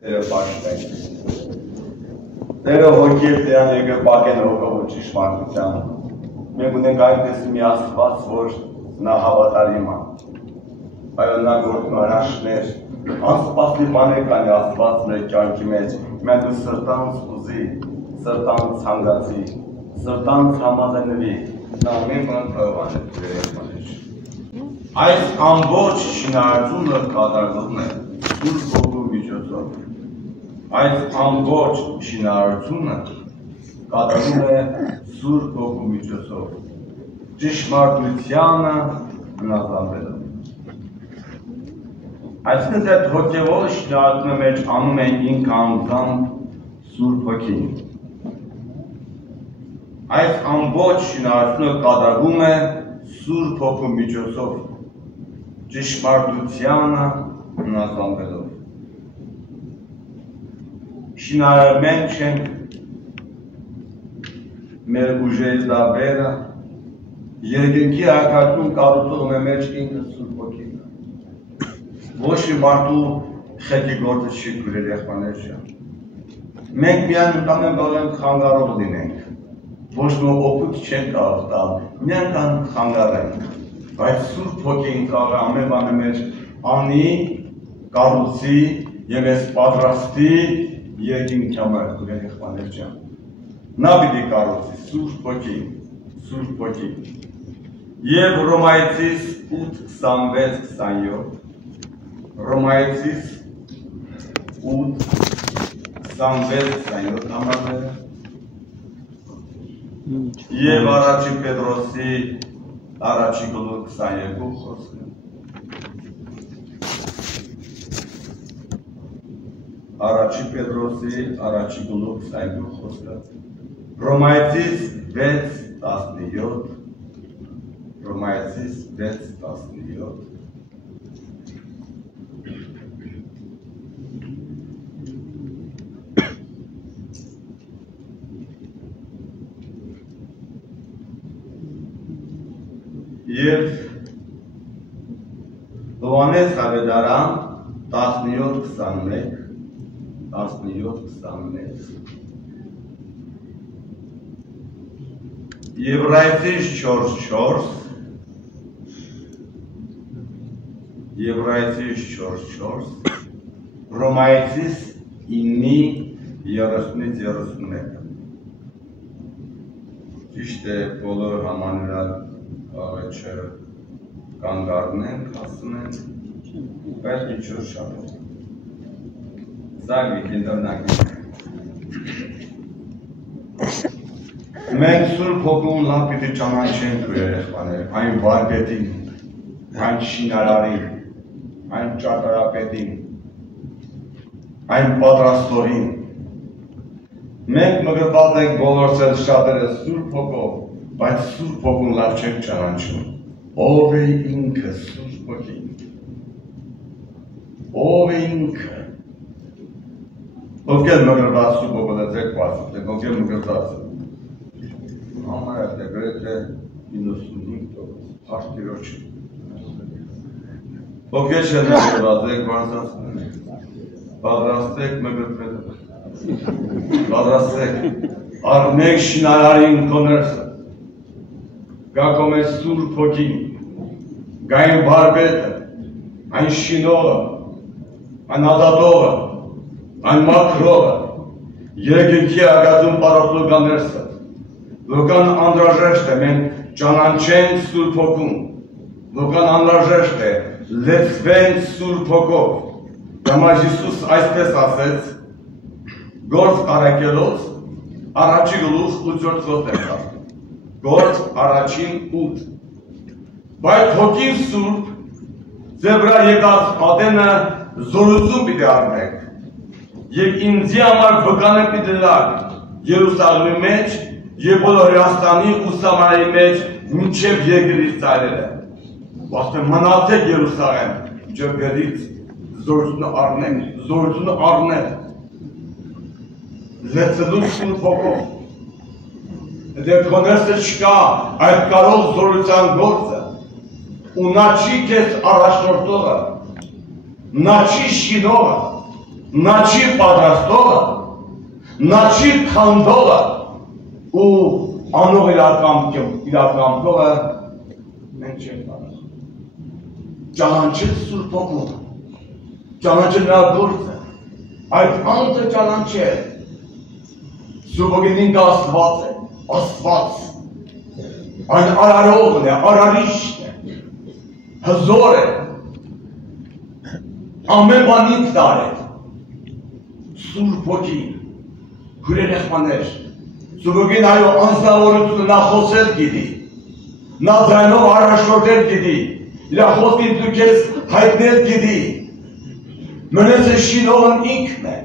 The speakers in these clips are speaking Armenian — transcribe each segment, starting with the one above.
Տերը պաշտպեն։ Տերը հոգի և Տերան եկը պակեն հոգով ու ճիշմարտության։ Մենք ունենք այնպես մի Աստված, որ նա հավատարիմ է։ Այո, նա գործում հրաշքներ, անսպասելի բաներ կանի Աստված մեր կյանքի մեջ, մենք ու սրտանց ուզի, սրտանց հանգացի, սրտանց համաձայնվի, նա ամեն բան կարող անել մեր երեխաներ։ Այս ամբողջ շինարարությունը կատարվում է Սուրբ Հոգու միջոցով։ Այս ամբողջ շինարարությունը կատարվում է Սուրբ Հոգու միջոցով, ճշմարտությանը հնազանդվելով։ Այսինքն այդ հոգևոր շինարարությունը մեջ անում է ինքը անձամբ Սուրբ Հոգին։ Այս ամբողջ շինարարությունը կատարվում է Սուրբ Հոգու միջոցով, ճշմարտությանը հնազանդվելով։ Շինարարում չենք մեր ուժերի լավերը, երկնքի արկածում կառուցում է մեր ինքը Սուրբ Հոգին։ Ոչ մի մարդու խելքի գործը չի գրել եղբայրներ ջան։ Մենք միայն կանենք կարող խանգարող լինենք, ոչ մի օգուտ չենք կարող տալ, միայն խանգարենք, բայց Սուրբ Հոգին կարող է ամեն բանը մեջ անի, կառուցի եւ ես պատրաստի երկինքի համար գրել եղբայրներ ջան։ Նա պիտի կառուցի Սուրբ Հոգին, Սուրբ Հոգին։ Եվ Հռոմայեցիս 8:26-27, Հռոմայեցիս 8:26-27 համարները և առաջի Պետրոսի առաջի գլուխ 22 խոսքը։ Առաջի Պետրոսի առաջի գլուխ 22 խոսքը։ Հռոմայեցիս 6:17, Հռոմայեցիս 6:17 և Հովհաննես Ավետարան 17:21 Եբրայեցիս 4:4 Հռոմայեցիս 9:30-31 Ճիշտ է բոլոր համաներալ Աղեչը կանգարնենք, հասնենք, բայց ինչ-որ շատ է։ Սա մի կենտրոնակ ենք։ Մենք Սուրբ Հոգուն լավ պիտի ճանաչենք երեխաներ, այն վարպետին, այն շինարարին, այն ճարտարապետին, այն պատրաստողին։ Մենք մգրված ենք բոլորս էլ շատերը Սուրբ Հոգով, բայց Սուրբ Հոգուն լավ չենք ճանաչում։ Ով է ինքը Սուրբ Հոգին։ Ով է ինքը։ Ովքեր մգրված Սուրբ Հոգով եք պատասխանեք, ովքեր մգրված։ Համարը գրեթե 95% հաշտիրոջ։ Ովքեր չեն մգրված եք բարձրացնեք։ Պատրաստեք մգրվել։ Պատրաստեք։ Առնեք շինարարին կոներսը։ Գակոմ է Սուրբ Հոգին, գային վարպետը, այն շինողը, այն ազատողը, այն մաքրողը, երկնքի արկածում պարապտող կաներսը, Լուկան անհրաժեշտ է մենք ճանաչենք Սուրբ Հոգուն, Լուկան անհրաժեշտ է լեցվենք Սուրբ Հոգով, Դամաշ Հիսուս այսպես ասեց, գործ առաքելոց առաջի գլուխ 8-րդ խոսք է ասում, գործ առաջին 8, բայց Հոգին Սուրբ ձեր վրա եկած ատենը զորություն պիտի առնեք, և ինձի համար վկան պիտի լաք Երուսաղեմի մեջ և բոլոր Հրեաստանի ու Սամարիայի մեջ մինչև երկրից ծայրերը, վաստը մնացեք Երուսաղեմ, մինչև վերից զորությունը առնեք, լեցելու Սուրբ Հոգով, դեր կոներսը չկա այդ կարող զորության գործը, ու նա չի քեզ առաջնորդողը, նա չի շինողը, նա չի պատրաստողը, նա չի քանդողը ու անող իրականքողը մենք չենք կարող։ Ճանաչել Սուրբ Հոգուն, ճանաչել նրա գործը, այդ անձը ճանաչել։ Սուրբ Հոգին ինքը Աստված, այն արարողն է, արարիչն է, հզոր է, ամեն բան ինքն արել։ Սուրբ Հոգին, քույրեր եղբայրներ, Սուրբ Հոգին այո անձնավորությունը նա խոսել գիտի, նա ձայնով առաջնորդել գիտի, իր խոսքին դու քեզ հայտնել գիտի, մնացել շինողն ինքն է,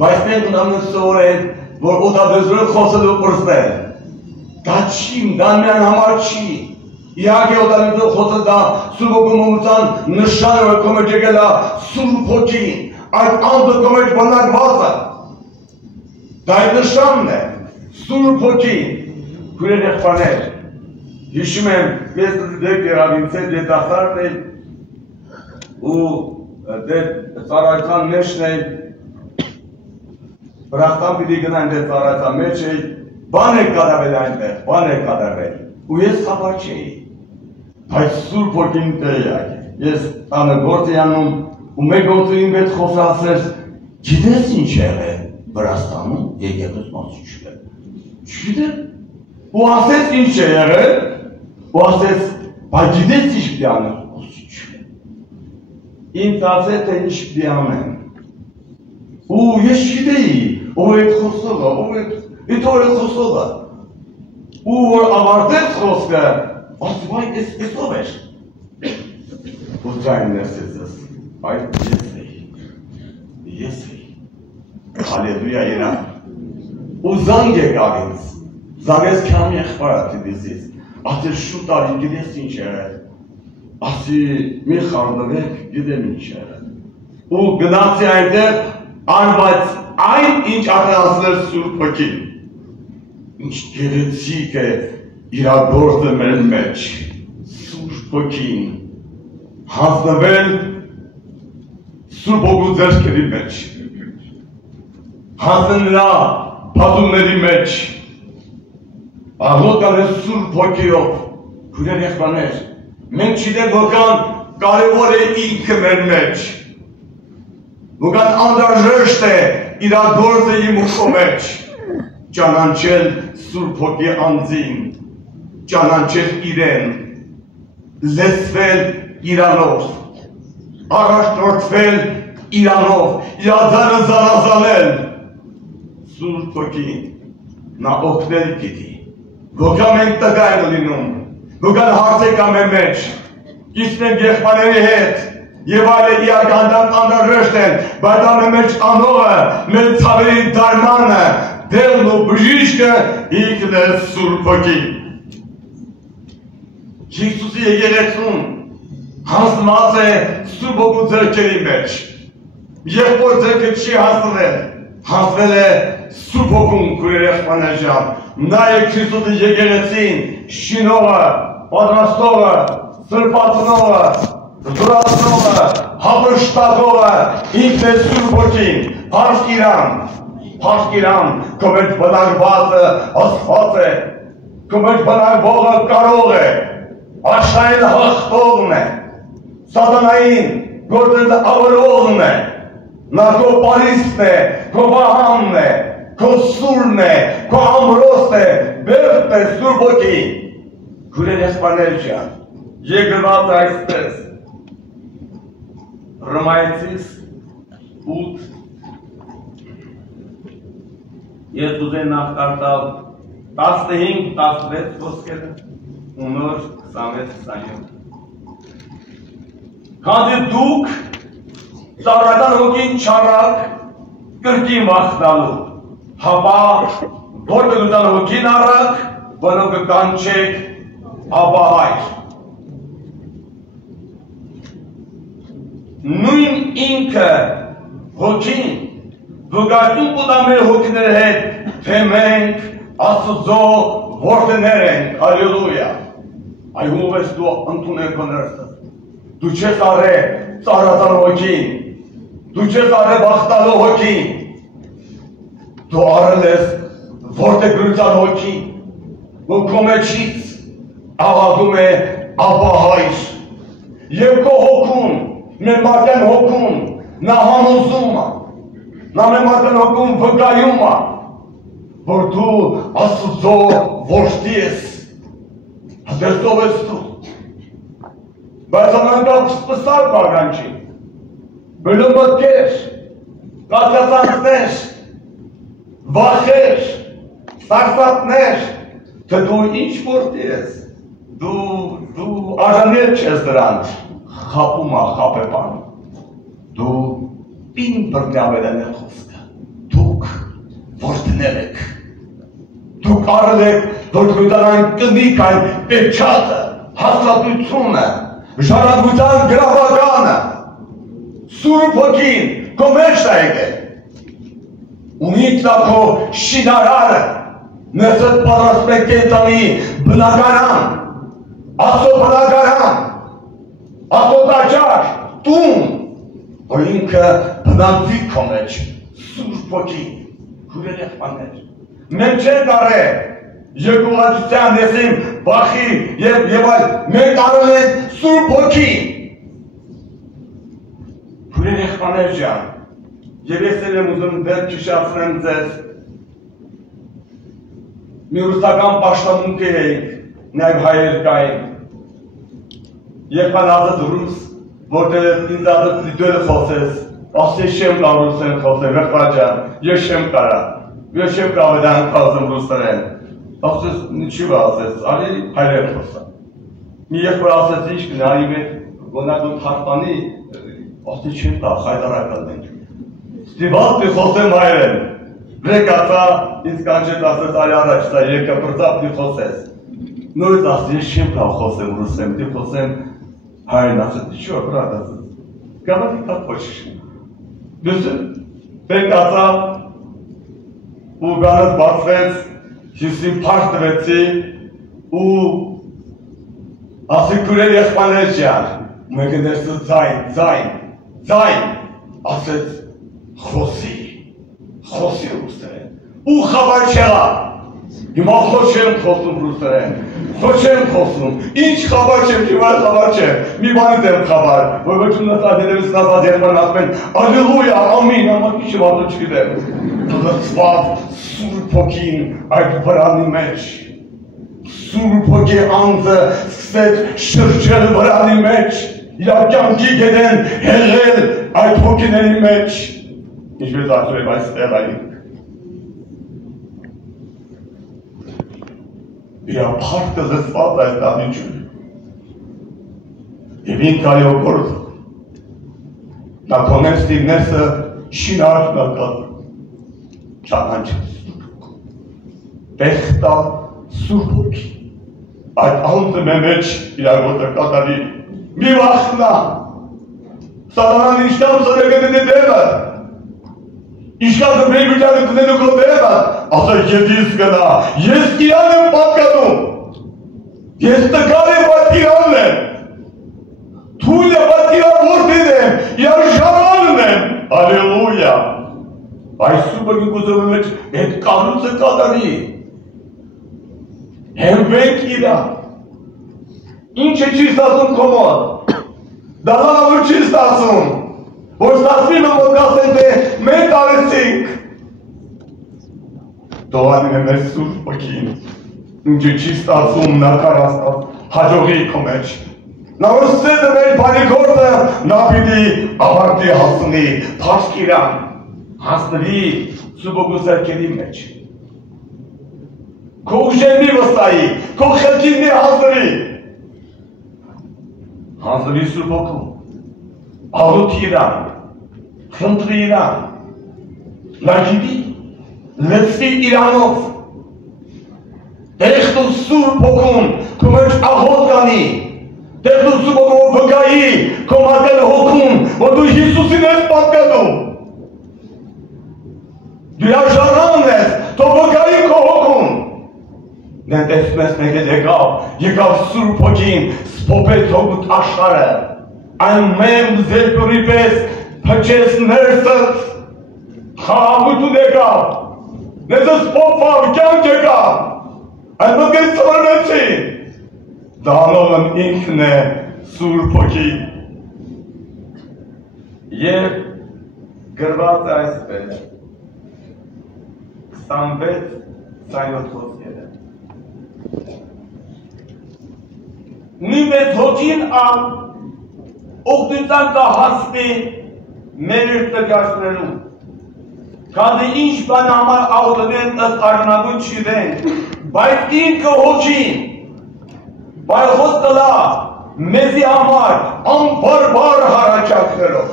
բայց մենք ունենք սովորել, որ օդադեզրով խոսելու պրսնել, դա չի, դա միան համար չի, իհարկե օդադեզրով խոսել դա Սուրբ Հոգու մոմության նշանը որ կոմեջ եկել է Սուրբ Հոգին, այդ անձը կոմեջ բնակված է, դա այդ նշանն է, Սուրբ Հոգին, քույրեր եղբայրներ, հիշում եմ, ես դեպք եղավ ինձ հետ երիտասարդ էի ու ծառայության մեջն էի, Վրաստան պիտի գնան դե ծառայության մեջ էի, բան է կատարվել այնտեղ, բան է կատարվել, ու ես խաբար չէի, բայց Սուրբ Հոգին տեղյակ է, ես տանը գործ էի անում, ու մեկ ոնց իմ հետ խոսացրեց, գիտես ինչ եղել Վրաստանում եկեղեցու մասնիչը, չգիտեմ, ու ասեց ինչ է եղել, ու ասեց, բայց գիտես ինչ պիտի անեմ, ինձ ասեց թե ինչ պիտի անեմ, ու ես չգիտեի, ով է խոսողը, ով է խոսողը, ու որ ավարտեց խոսքը, ասում այ ես ով էր, ու ձայն ներսեց ես, այդ ես էի, հալելույա իրան, ու զանգ եկավ ինձ, զանգեց քամի եղբայրը դիզից, ասել շուտ արի գիտես ինչ եղել, ասի մի խառնվեք գիտեմ ինչ եղել, ու գնացի այնտեղ արված այն ինչ արտասներ Սուրբ Հոգին, ինչ գեղեցիկ է իրագործը մեր մեջ, Սուրբ Հոգին, հանձնվել Սուրբ Հոգու ձեռքերի մեջ, հանձնել նրա պատումների մեջ, աղոթել Սուրբ Հոգիով, քույրեր եղբայրներ, մենք չգիտենք որքան կարևոր է ինքը մեր մեջ, որքան անհրաժեշտ է իրագործը իմ ուխո մեջ, ճանաչել Սուրբ Հոգի անձին, ճանաչել իրեն, լսվել իրանով, առաջնորդվել իրանով, իրազանը զանազանել, Սուրբ Հոգին, նա օգնել գիտի, որքան մենք տղա են լինում, որքան հարց է կա մեր մեջ, իսկ մենք եղբայրների հետ, և այլ իհարկե անհրաժեշտ են, բայց ամեն մեջ անողը, մեր ցավերի դարմանը, դեղն ու բժիշկը ինքն է Սուրբ Հոգին։ Հիսուսի եկեղեցուն հանձնված է Սուրբ Հոգու ձեռքերի մեջ, եղբոր ձեռքը չի հանձնվել, հանձնվել է Սուրբ Հոգուն քույրեր եղբայրներ ջան, նա է Քրիստոսի եկեղեցին, շինողը, պատրաստողը, սրբացնողը, զորացնողը, հափշտակողը, ինքն է Սուրբ Հոգին, փառք իրան, քո մեջ բնակվածը Աստված է, քո մեջ բնակվողը կարող է, աշխարհին հաղթողն է, սատանային գործերը ավերողն է, նա քո Պարիսն է, քո Վահանն է, քո Սուրն է, քո Ամրոսն է, Բերդն է, Սուրբ Հոգին, քույրեր եղբայրներ ջան, եկրված այսպես, Հռոմայեցիս 8 ես ուզեն նախ կարդալ 15-16 խոսքերը ու նոր 26-27 քանզի դուք ծառայական հոգին չառաք կրկին վախտալու հապա որ կգտան հոգին առաք որոնք կանչեք Աբա Հայր նույն ինքը հոգին վգարտում կուտա մեր հոգիներ հետ թե մենք Աստծո որդիներ ենք, հալելույա այհով ես դու ընդունել կներսը դու չես առե ծառայական հոգին Դու չես արել ախտալու հոգին, դու արել ես որդեգրության հոգին, որ քո մեջից աղաղում է Աբա Հայր, և քո հոգում, մեր մարդկային հոգում, նա համոզում է, նա մեր մարդկային հոգում վկայում է, որ դու Աստծո որդի ես, հատերտով ես դու, բայց ամենքով սպսար բաղանչի, բլոմոտքեր, կատյացանքներ, վախեր, սարսատներ, թե դու ինչ որդի ես, դու արժանել չես դրան, խապում է խապեպան, դու պին բրնյավել են խոսքը, դուք որդներ եք, դուք արել եք, որ դրան կնիկ այն պեչատը, հաստատությունը, ժառանգության գրավականը, Սուրբ Հոգին, քո մեջ է եկել, ունի քո շինարարը, ներսդ պատրաստում է կենդանի բնակարան, Աստծո բնակարան, Աստծո տաճար, տուն, որ ինքը բնակվի քո մեջ, Սուրբ Հոգի, քուրեր եղբայրներ, մենք չենք արել երկուղացության եսիմ վախի և այլ, մենք արել ենք Սուրբ Հոգի, քուրեր եղբայրներ ջան, և ես էլ եմ ուզում դեռ ճիշտացնեմ ձեզ, մի ռուսական պաշտամունք էինք, նաև հայեր կային, երբ անազդ ռուս, որտեղ ինձ ազդ դու խոսես, ասես չեմ կար ռուսեն խոսել, վեղբաջան, ես չեմ կարա, ես չեմ կավեդան կազմ ռուսերեն, ասես նիչի ասես, ալի հայրեր խոսա, մի եղբոր ասես ինչ կնա, ալի մեր գոնակուն թարպանի, ասես չեմ կա, խայդարակալ դենք, ստիվալ դի խոսեմ հայրեն, Vrei ca ta, îți canceți astăzi aliara și ta e că părțap de hoses. Nu uitați, e și îmi vreau hosem rusem, de hosem haina să de ce o brada să. Gama de ta poși. Deci, pe ca ta, u ganăt batfeți și simpartveți, u asigurări expanencial. Mă gândesc să zain, astăzi hosi. Խոսի ռուսերեն, ու խավար չեղա, հիմա խոչ եմ խոսում ռուսերեն, խոչ եմ խոսում, ինչ խավար չեմ, հիմա խավար չեմ, մի բանից եմ խավար, որ ոչում նստատելևից նասած երբան ասում են, ալելույա, ամին, ամակի շվատը չգիտեմ, լծված Սուրբ Հոգին այդ վրանի մեջ, Սուրբ Հոգի անձը սկսեց շրջել վրանի մեջ, իրար կյանքի գետեն հեղել այդ հոգիների մեջ, ինչպես ասում եմ այստեղ այլինք։ Իրա պարտը զսված այդ դամիջում։ Եվ ինք այո գործը։ Նա կոնեն ստիվներսը շինարդ նակատ։ Չանանչը Պեղտա Սուրբ Հոգի։ Այդ անձը մե մեջ իրար ոտը կատարի։ Մի վախնա։ Սատանան ինչտամ սրեգետի դևը։ Իշկազը մեր վիճակը տնելու քո դերը, ասա ես գնա, ես իրան եմ պատկանում, ես տկար եմ պատկիրանն եմ, թույլ է պատկիրան որդին եմ, իրան ժամանն եմ, ալելույա, այս սուպը գուզում մեջ հետ կանուցը կատարի, հեմվենք իրան, ինչ է չի ստասում կոմոդ, դալանավոր չի ստասում, որ ստասվի մը մոտկասեն թե մենք արեցինք, դողանում է մեր Սուրբ Հոգին, ինչը չի ստասում նա կարաստավ հաջողի քո մեջ, նա որ ստեզը մեր բանի գործը, նա պիտի ավարտի հասնի, փաշկիրան, հասնվի Սուբոգու սերքերի մեջ, քո ուժեր մի վստայի, քո խելքին մի հասնվի Սուրբ Հոգու, աղութ իրան, խնդրի իրան, լագիդի, լծվի իրանով, տեխտու Սուրբ Հոգուն, քո մեջ աղոտ կանի, տեխտու Սուրբ Հոգուն վկայի, քո մարդել հոգուն, որ դու Հիսուսին ես պատկանում, դու արժանանն ես, թող վկայի քո հոգուն, նեն տեսնում ես մեկ էլ եկավ Սուրբ Հոգին, սփոփեց հոգուտ աշխարհը, այն մեմ զերքորի պես փչես ներսս, խաղաղություն եկավ, մեզս փոխավ, կյանք եկավ, այդ մտքից ծվրվեցի, դանողն ինքն է Սուրբ Հոգի։ Եվ գրված այսպես 26-27 խոսքերը։ Նույնպես Հոգին օգնության կհասնի մեր տգաշներում, քանի ինչ բան համար աղոթեն ըստ արժանագույն չգիտեն, բայց ինքը Հոգին բայց խոստալա մեզի համար անբարբար հարաճակներով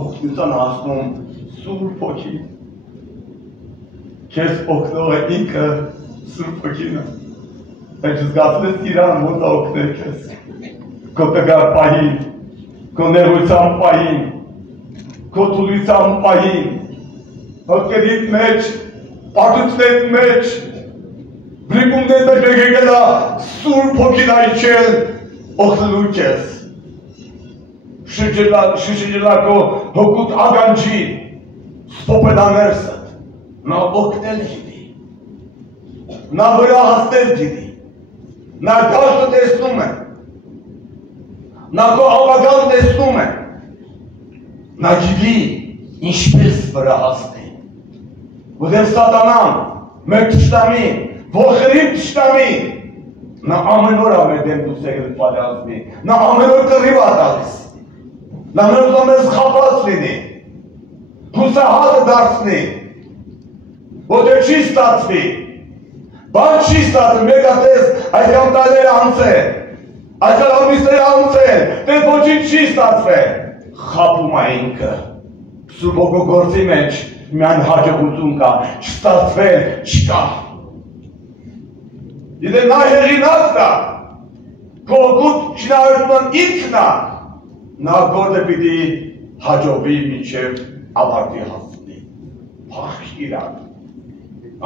օգնության հասնում Սուրբ Հոգի, քեզ օգնող է ինքը Սուրբ Հոգին է, այդ զգացում ես իրան ոնց օգնել քեզ, քո տգար պահին, քո նեղության պահին, քո թուլության պահին, հոգերիդ մեջ, պատուցնետ մեջ, բրիկումնետ մեջ եկել է Սուրբ Հոգին այչել օգնելու քեզ, շրջելա քո հոգուտ ագանջի, սպոպեդաներսը, նա օգնել գիտի, նա վրա հասնել գիտի, նա դաշտը տեսնում է, նա քո ավագան տեսնում է, նա գիտի ինչպես վրա հասնի, որտեղ սատանան, մեր թշնամին, ողերիմ թշնամին, նա ամեն օր ամեն դեմ դուս եկել պատասխանի, նա ամեն օր կռիվ ատալիս, նա մեր մեզ խաբած լինի, հուսահատը դարձնի, որտեղ չի ստացվի, բան չի ստացվի, մեկատես այդքան տարիներ անցել, այդքան ամիսներ անցել, դες ոչինչ չի ստացվել, խաբում է ինքը, Սուրբ Հոգու գործի մեջ միայն հաջողություն կա, չստացվել չկա։ Եթե նա հեղինակն է, քո հոգուտ շինարարության ինքն է, նա գործը պիտի հաջողվի մինչև ավարտի հասնի, փախի իրան,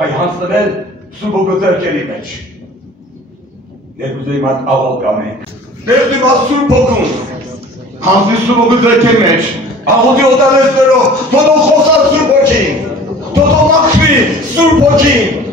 այ հանձնվել Սուրբ Հոգու ձեռքերի մեջ։ Ներկուզեի մատ աղոտ կանենք, ներկուզեի մատ Սուրբ Հոգուն, հանձնի Սուրբ Հոգու ձեռքերի մեջ, աղոտի օտալեսներով, թոտո խոսալ Սուրբ Հոգին, թոտո մաքրի Սուրբ Հոգին,